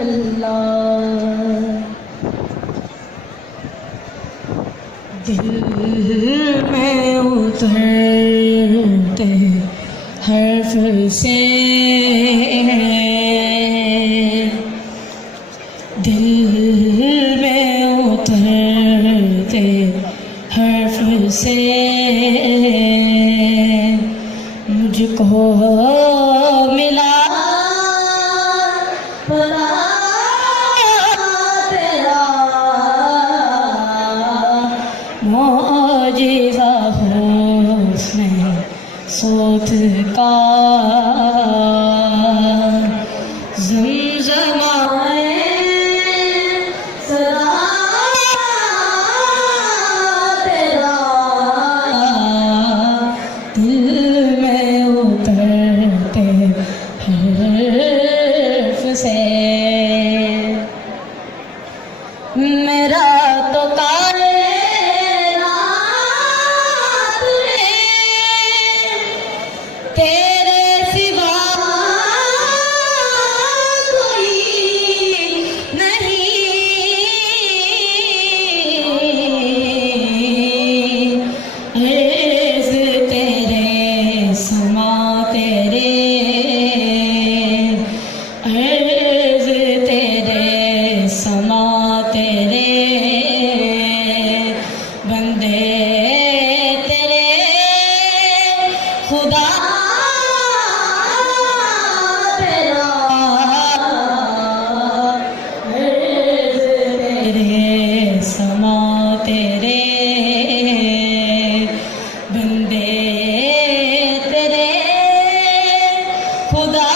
अल्लाह। दिल में उतरते हर्फ से दिल में उतरते हर्फ से मुझको मिला तेरा मौजिज़ा हुस्न सोत का मेरा तो कायनात में तेरे सिवा कोई नहीं। अर्ज़ तेरे समा तेरे अर्ज़ तेरे समा तेरे बंदे तेरे खुदा तेरा अर्ज़ तेरे समा तेरे बंदे तेरे खुदा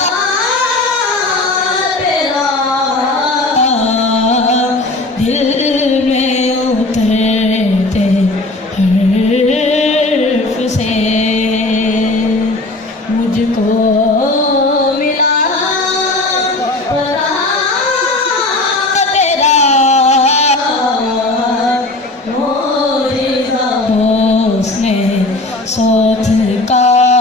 मुझको मिला तेरा मौजिज़ा हुस्न सोत का